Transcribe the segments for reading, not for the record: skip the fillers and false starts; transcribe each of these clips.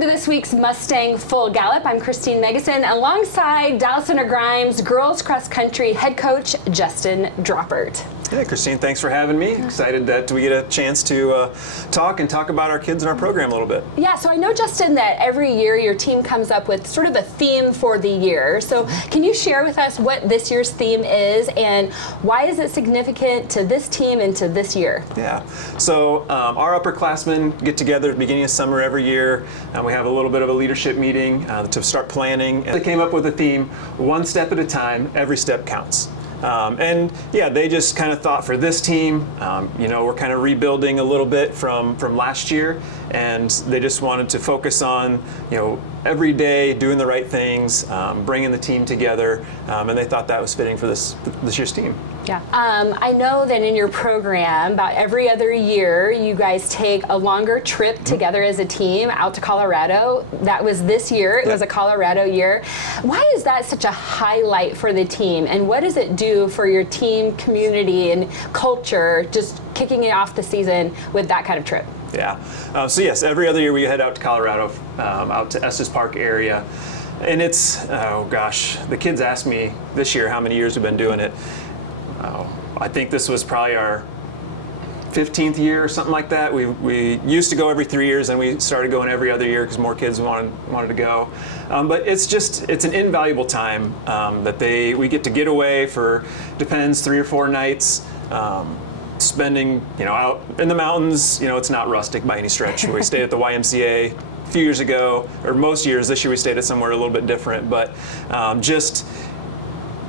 Welcome to this week's Mustang Full Gallop. I'm Christine Megason alongside Dallas Center Grimes girls cross country head coach Justin Droppert. Hey, Christine, thanks for having me. Excited that we get a chance to talk about our kids and our program a little bit. Yeah, so I know, Justin, that every year your team comes up with sort of a theme for the year. So can you share with us what this year's theme is and why is it significant to this team and to this year? Yeah, so our upperclassmen get together at the beginning of summer every year, and we have a little bit of a leadership meeting to start planning. And they came up with a theme, one step at a time, every step counts. And yeah, they just kind of thought for this team, we're kind of rebuilding a little bit from last year, and they just wanted to focus on, every day doing the right things, bringing the team together, and they thought that was fitting for this year's team. Yeah. I know that in your program, about every other year, you guys take a longer trip together as a team out to Colorado. That was this year. It was a Colorado year. Why is that such a highlight for the team, and what does it do for your team community and culture, just kicking it off the season with that kind of trip? Yeah. So yes, every other year we head out to Colorado, out to Estes Park area. And it's, the kids asked me this year how many years we've been doing it. I think this was probably our 15th year or something like that. We used to go every 3 years, and we started going every other year because more kids wanted to go. But it's an invaluable time that we get away for, depends, 3 or 4 nights. Spending, out in the mountains. It's not rustic by any stretch. We stayed at the YMCA a few years ago, or most years. This year we stayed at somewhere a little bit different, but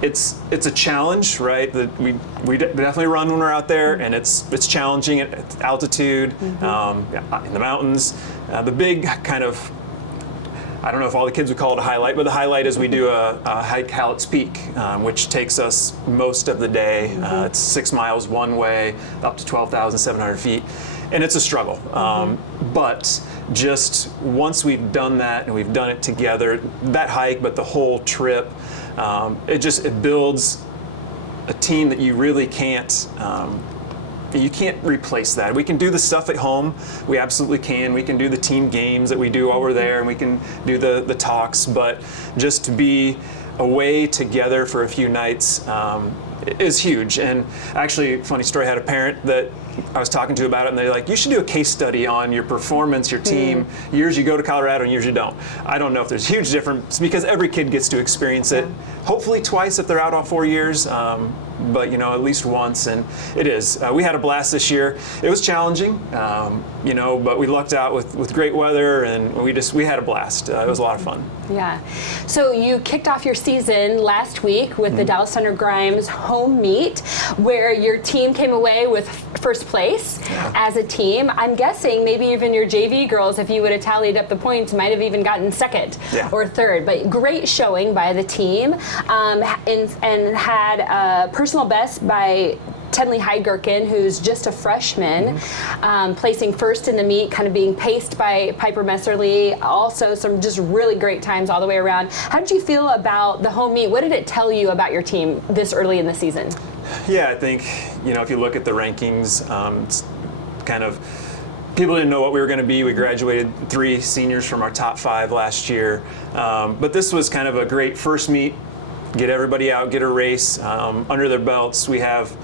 it's a challenge, right? That we definitely run when we're out there, and it's challenging at altitude, in the mountains. The big kind of, I don't know if all the kids would call it a highlight, but the highlight is we do a hike Hallett's Peak, which takes us most of the day. It's 6 miles one way, up to 12,700 feet, and it's a struggle. But just once we've done that and we've done it together, that hike, but the whole trip, it builds a team that you really can't. You can't replace that. We can do the stuff at home. We absolutely can. We can do the team games that we do while we're there, and we can do the talks. But just to be away together for a few nights is huge. And actually, funny story, I had a parent that I was talking to about it, and they're like, you should do a case study on your performance, your team, years you go to Colorado and years you don't. I don't know if there's a huge difference because every kid gets to experience it, hopefully twice if they're out all 4 years. But at least once, and it is. We had a blast this year. It was challenging, but we lucked out with great weather, and we had a blast. It was a lot of fun. Yeah. So you kicked off your season last week with the Dallas Center Grimes home meet, where your team came away with first place as a team. I'm guessing maybe even your JV girls, if you would have tallied up the points, might have even gotten second or third. But great showing by the team, and had a personal best by Tenley Heidgerken, who's just a freshman, placing first in the meet, kind of being paced by Piper Messerly. Also some just really great times all the way around. How did you feel about the home meet? What did it tell you about your team this early in the season? Yeah, I think, if you look at the rankings, it's kind of, people didn't know what we were going to be. We graduated 3 seniors from our top 5 last year. But this was kind of a great first meet. Get everybody out, get a race under their belts. We have,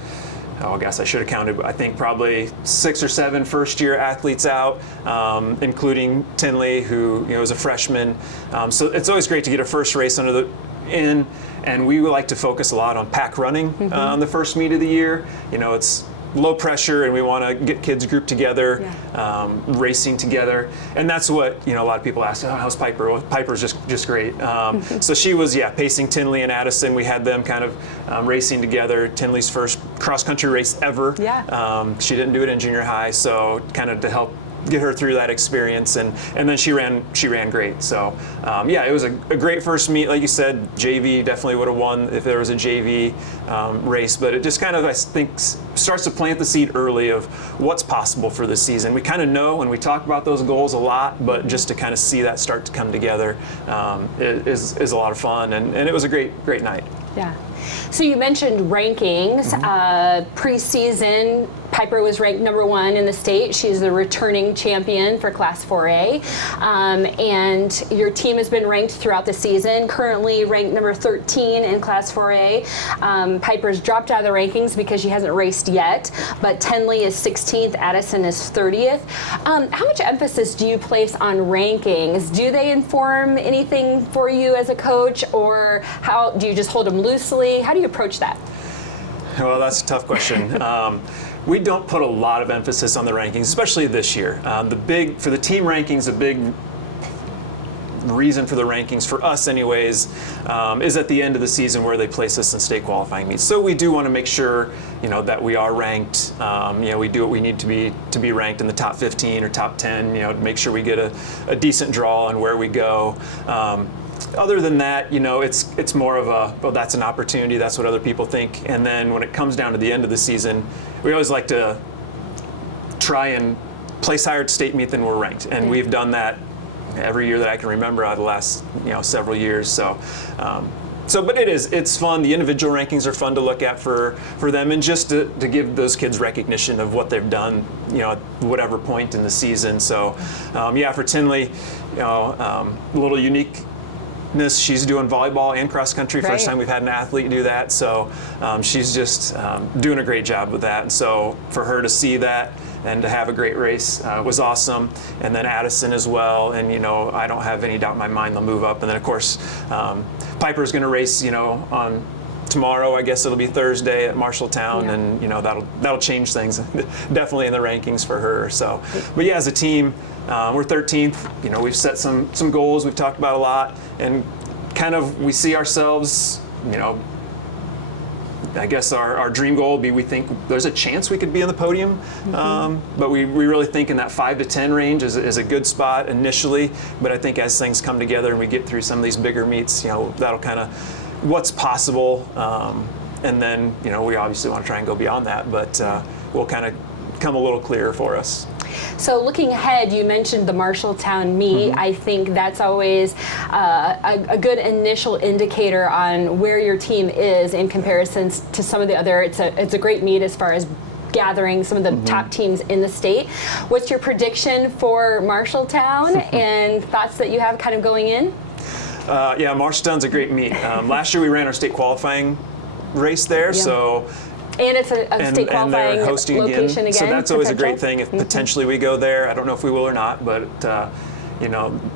I guess I should have counted, I think probably 6 or 7 first-year athletes out, including Tinley, who is a freshman. So it's always great to get a first race and we like to focus a lot on pack running on the first meet of the year. It's low pressure, and we want to get kids grouped together, racing together, and that's what a lot of people ask. Oh, how's Piper? Well, Piper's just great. So she was pacing Tinley and Addison. We had them kind of racing together. Tinley's first cross country race ever. She didn't do it in junior high, so kind of to help get her through that experience, and then she ran great. So it was a great first meet. Like you said, JV definitely would have won if there was a JV race, but it just kind of, I think, starts to plant the seed early of what's possible for this season. We kind of know, and we talk about those goals a lot, but just to kind of see that start to come together is a lot of fun, and it was a great night. Yeah. So you mentioned rankings. Preseason, Piper was ranked #1 in the state. She's the returning champion for Class 4A. And your team has been ranked throughout the season, currently ranked number 13 in Class 4A. Piper's dropped out of the rankings because she hasn't raced yet, but Tenley is 16th, Addison is 30th. How much emphasis do you place on rankings? Do they inform anything for you as a coach, or how do you just hold them loosely? How do you approach that? Well, that's a tough question. We don't put a lot of emphasis on the rankings, especially this year. For the team rankings, a big reason for the rankings, for us anyways, is at the end of the season where they place us in state qualifying meets. So we do want to make sure, that we are ranked. We do what we need to be ranked in the top 15 or top 10. To make sure we get a decent draw on where we go. Other than that, it's more of that's an opportunity. That's what other people think. And then when it comes down to the end of the season, we always like to try and place higher at state meet than we're ranked, and we've done that every year that I can remember out of the last several years. But it's fun. The individual rankings are fun to look at for them, and just to give those kids recognition of what they've done, at whatever point in the season. So, for Tinley, a little unique. She's doing volleyball and cross country. Right. First time we've had an athlete do that, so she's just doing a great job with that. And so for her to see that and to have a great race was awesome. And then Addison as well. And I don't have any doubt in my mind they'll move up. And then of course Piper's going to race on tomorrow. I guess it'll be Thursday at Marshalltown, and that'll change things definitely in the rankings for her. So, but yeah, as a team. We're 13th. We've set some goals we've talked about a lot, and kind of we see ourselves. I guess our dream goal would be, we think there's a chance we could be on the podium, but we really think in that 5 to 10 range is a good spot initially. But I think as things come together and we get through some of these bigger meets, that'll kind of what's possible, and then we obviously want to try and go beyond that, but we'll kind of come a little clearer for us. So looking ahead, you mentioned the Marshalltown meet. I think that's always a good initial indicator on where your team is in comparison to some of the other. It's a great meet as far as gathering some of the top teams in the state. What's your prediction for Marshalltown and thoughts that you have kind of going in? Marshalltown's a great meet. Last year we ran our state qualifying race there, so. And it's a state qualifying hosting location again. So that's always a great thing if potentially we go there. I don't know if we will or not, but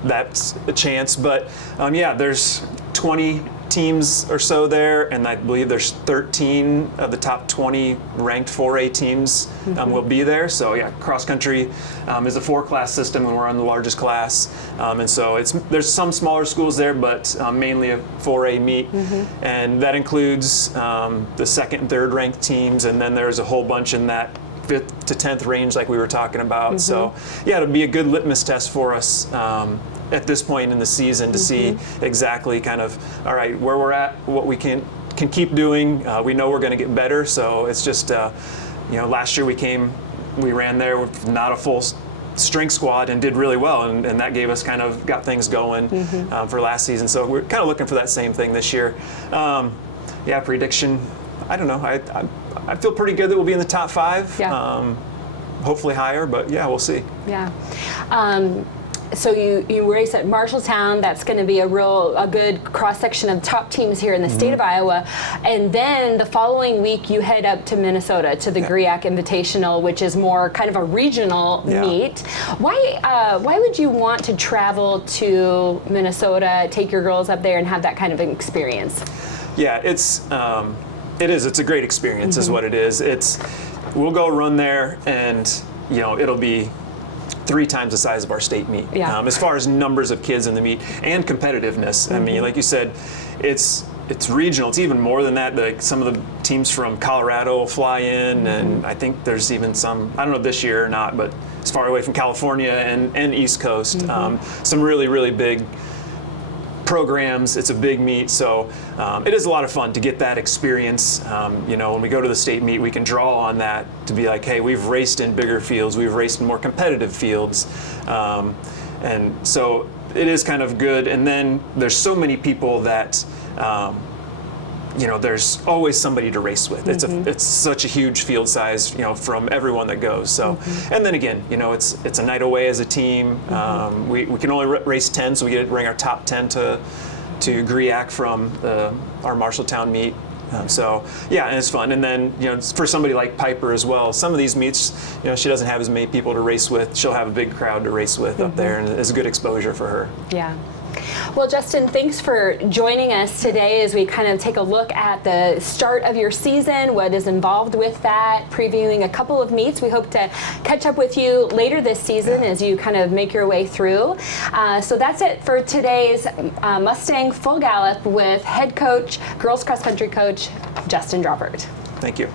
that's a chance. But there's 20 teams or so there, and I believe there's 13 of the top 20 ranked 4A teams will be there. So cross country is a 4-class system, and we're on the largest class, and so there's some smaller schools there, but mainly a 4A meet, and that includes the second and third ranked teams, and then there's a whole bunch in that 5th to 10th range like we were talking about. So it'll be a good litmus test for us at this point in the season to see exactly kind of, all right, where we're at, what we can keep doing. We know we're going to get better, so it's just, last year we ran there with not a full strength squad and did really well, and that gave us got things going for last season. So we're kind of looking for that same thing this year. Prediction, I don't know. I feel pretty good that we'll be in the top 5. Yeah. Hopefully higher, but we'll see. Yeah. So you race at Marshalltown. That's going to be a good cross section of top teams here in the state of Iowa, and then the following week you head up to Minnesota to the GRIAC Invitational, which is more kind of a regional meet. Why would you want to travel to Minnesota, take your girls up there, and have that kind of an experience? Yeah, it's a great experience, is what it is. We'll go run there, and it'll be 3 times the size of our state meet. As far as numbers of kids in the meet and competitiveness, I mean, like you said, it's regional. It's even more than that. Like some of the teams from Colorado will fly in, and I think there's even some, I don't know this year or not, but as far away from California and East Coast. Some really, really big programs. It's a big meet, so it is a lot of fun to get that experience. When we go to the state meet, we can draw on that to be like, hey, we've raced in bigger fields, we've raced in more competitive fields, and so it is kind of good. And then there's so many people that there's always somebody to race with. It's such a huge field size, from everyone that goes. So, and then again, it's a night away as a team. We can only race 10, so we get to bring our top 10 to Griac from our Marshalltown meet. So yeah, and it's fun. And then for somebody like Piper as well, some of these meets, she doesn't have as many people to race with. She'll have a big crowd to race with up there, and it's a good exposure for her. Yeah. Well, Justin, thanks for joining us today as we kind of take a look at the start of your season, what is involved with that, previewing a couple of meets. We hope to catch up with you later this season as you kind of make your way through. So that's it for today's Mustang Full Gallop with head coach, girls cross country coach, Justin Droppert. Thank you.